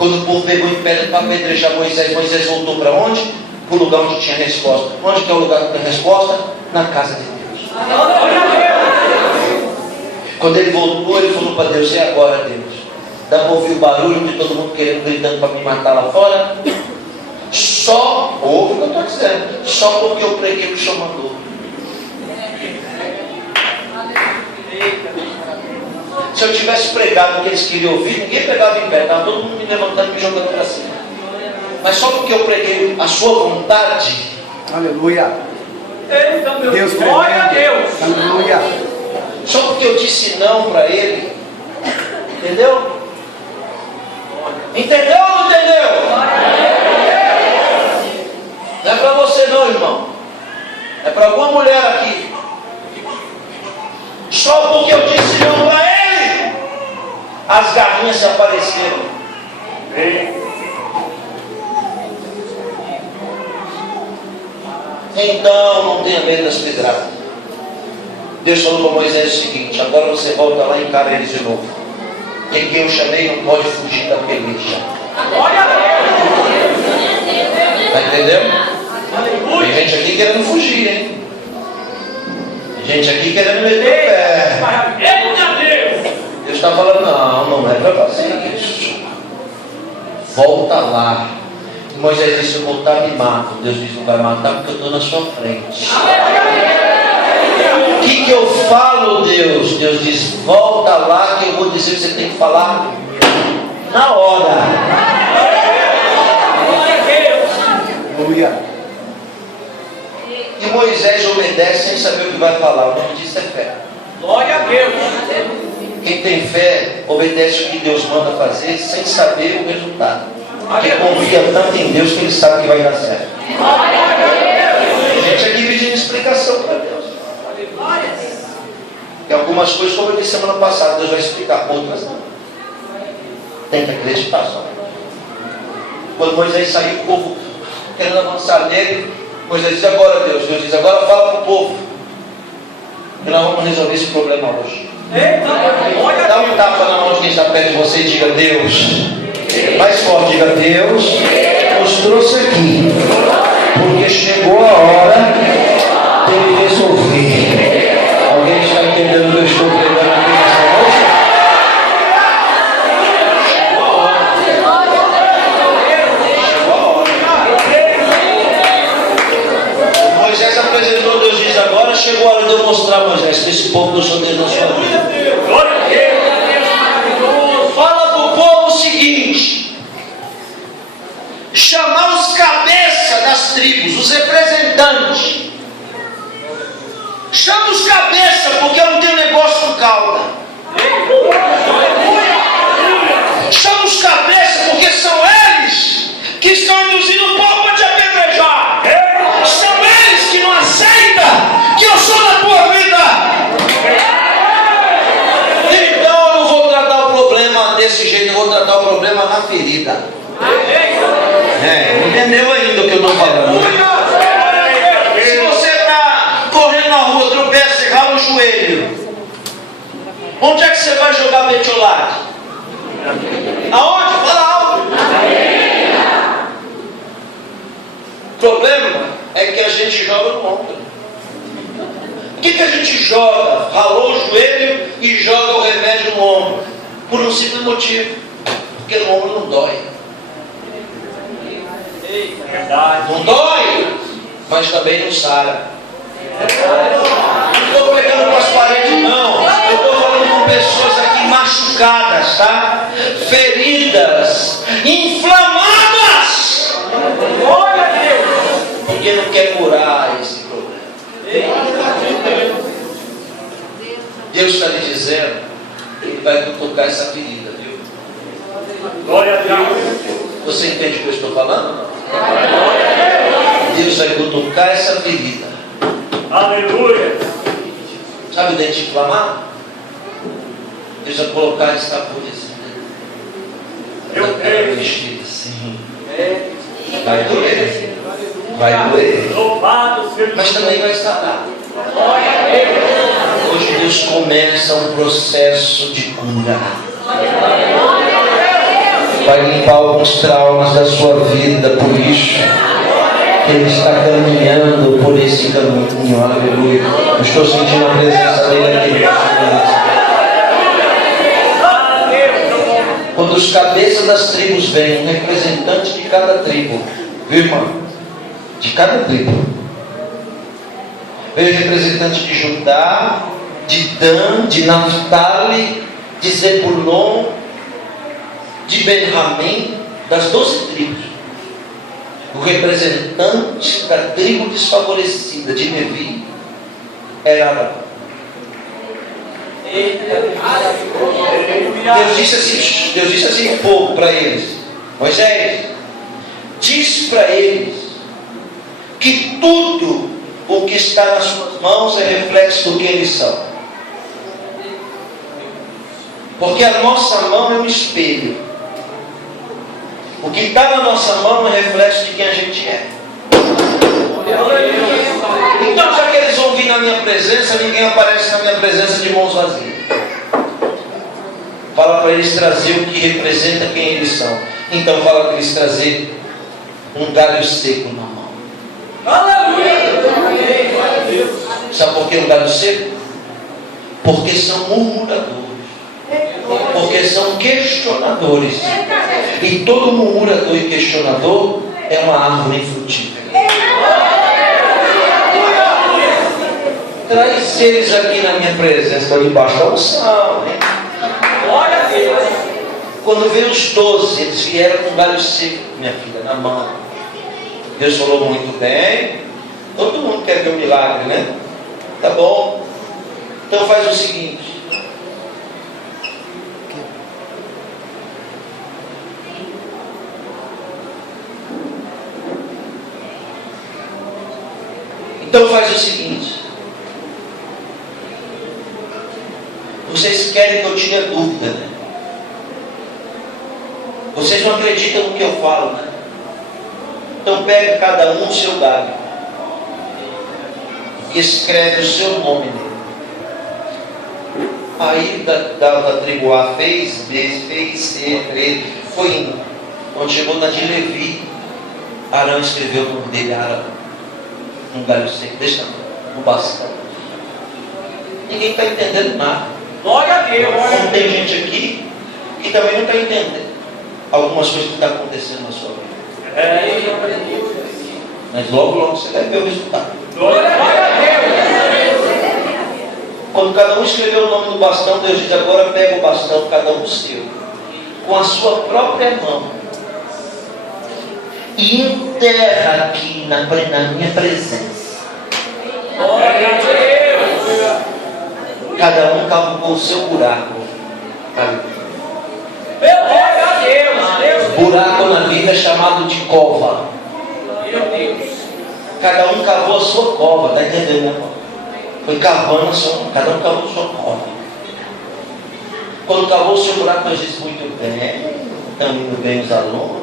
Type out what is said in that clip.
Quando o povo pegou em pedra para apedrejar Moisés, Moisés voltou para onde? Para o lugar onde tinha resposta. Onde que é o lugar que tem resposta? Na casa de Deus. Quando ele voltou, ele falou para Deus: e agora, Deus? Dá para ouvir o barulho de todo mundo querendo, gritando para me matar lá fora? Só, ouve o que eu estou dizendo, só porque eu preguei o que o Senhor mandou. Se eu tivesse pregado o que eles queriam ouvir, ninguém pegava em pé, estava todo mundo me levantando e me jogando para cima. Mas só porque eu preguei a sua vontade. Aleluia. Deus, glória a Deus. Aleluia. Só porque eu disse não para ele. Entendeu? Entendeu ou não entendeu? Não é para você não, irmão. É para alguma mulher aqui. Só porque eu disse não para ele, as galinhas se apareceram. Então não tenha medo das pedradas. Deus falou para Moisés o seguinte: agora você volta lá e encara eles de novo. E quem eu chamei não pode fugir da peleja. Está entendendo? Tem gente aqui querendo fugir, hein? Tem gente aqui querendo meter o pé. Deus está falando: não é para fazer isso. Volta lá. E Moisés disse: se eu voltar, me mato. Deus disse: não vai matar porque eu estou na sua frente. O que eu falo, Deus? Deus diz: volta lá que eu vou dizer o que você tem que falar na hora. Aleluia. E Moisés obedece sem saber o que vai falar. O nome disso é fé. Glória a Deus. Quem tem fé obedece o que Deus manda fazer sem saber o resultado. Porque confia tanto em Deus que ele sabe que vai dar certo. A gente aqui pedindo explicação para Deus. E algumas coisas, como eu disse semana passada, Deus vai explicar, outras não. Tem que acreditar só. Quando Moisés saiu, o povo querendo avançar nele, Moisés diz: agora, Deus. Deus diz: agora fala para o povo que nós vamos resolver esse problema hoje. Dá um tapa na mão de quem está perto de você e diga: Deus. Mais forte, diga: Deus nos trouxe aqui porque chegou a hora de ele resolver. Alguém está entendendo o que eu estou pregando aqui nessa noite? Chegou a hora. Chegou a hora. Moisés apresentou, Deus diz: agora chegou a hora de eu mostrar a Moisés que esse povo que eu sou Deus na sua vida. Fala para o povo o seguinte: chamar os cabeças das tribos, os representantes. Chama os cabeças, porque eu não tenho negócio com cauda. Chama os cabeças, porque são eles que estão induzindo o povo para te apedrejar. São eles que não aceitam que eu sou da tua vida. Então eu não vou tratar o problema desse jeito, eu vou tratar o problema na ferida. Entendeu ainda o que eu estou falando? Se você está correndo na rua, tropeça e rala o joelho, onde é que você vai jogar metiolate? Aonde? Fala alto. O problema é que a gente joga no ombro. O que a gente joga? Ralou o joelho e joga o remédio no ombro. Por um simples motivo: porque no ombro não dói. Não dói, mas também não sara. Não estou pegando com as paredes, não. Eu estou falando com pessoas aqui machucadas, tá? Feridas, inflamadas. Glória a Deus. Porque não quer curar esse problema. Deus está lhe dizendo que Ele vai tocar essa ferida, viu? Glória a Deus. Você entende o que eu estou falando? Deus vai cutucar essa ferida. Aleluia. Sabe o dente inflamado? Deus vai colocar essa coisa. Eu creio. Mexida assim. Vai doer. Vai doer. Louvado seja. Mas também vai sarar. Hoje Deus começa um processo de cura. vai limpar alguns traumas da sua vida, por isso que Ele está caminhando por esse caminho, aleluia. Eu estou sentindo a presença dEle aqui. Quando os cabeças das tribos vêm, um representante de cada tribo, viu, irmão? De cada tribo. Veio representante de Judá, de Dan, de Naftali, de Zebulon, de Benjamim, das 12 tribos. O representante da tribo desfavorecida de Levi era Arão. Deus disse assim pouco para eles: Moisés, diz para eles que tudo o que está nas suas mãos é reflexo do que eles são. Porque a nossa mão é um espelho. O que está na nossa mão é reflexo de quem a gente é. Então, já que eles vão vir na minha presença, ninguém aparece na minha presença de mãos vazias. Fala para eles trazer o que representa quem eles são. Então fala para eles trazer um galho seco na mão. Sabe por que um galho seco? Porque são murmuradores. Porque são questionadores. E todo murmurador e questionador é uma árvore infrutífera. Traz eles aqui na minha presença. Estou debaixo da unção, hein? Quando veio os 12, eles vieram com um galho seco, minha filha, na mão. Deus falou: muito bem. Todo mundo quer ver um milagre, né? Tá bom. Então faz o seguinte. Vocês querem que eu tire a dúvida, né? Vocês não acreditam no que eu falo, né? Então pega cada um o seu galho e escreve o seu nome nele. Aí da tribo A fez, B fez, C, D, foi indo. Quando chegou na de Levi, Arão escreveu o nome dele, Arão, um galho seco, deixa no bastão. Ninguém está entendendo nada. Glória a Deus. Como tem gente aqui que também não está entendendo algumas coisas que estão acontecendo na sua vida. Mas logo você vai ver o resultado. Glória a Deus. Quando cada um escreveu o nome no bastão, Deus diz: agora pega o bastão, cada um o seu, com a sua própria mão, e enterra aqui na minha presença. Glória a Deus. Cada um cavou o seu buraco. Glória a Deus. Buraco na vida é chamado de cova. Meu Deus. Cada um cavou a sua cova, está entendendo, né, irmão? Foi cavando a sua, cada um cavou a sua cova. Quando cavou o seu buraco, Deus disse: muito bem, estão indo bem os alunos.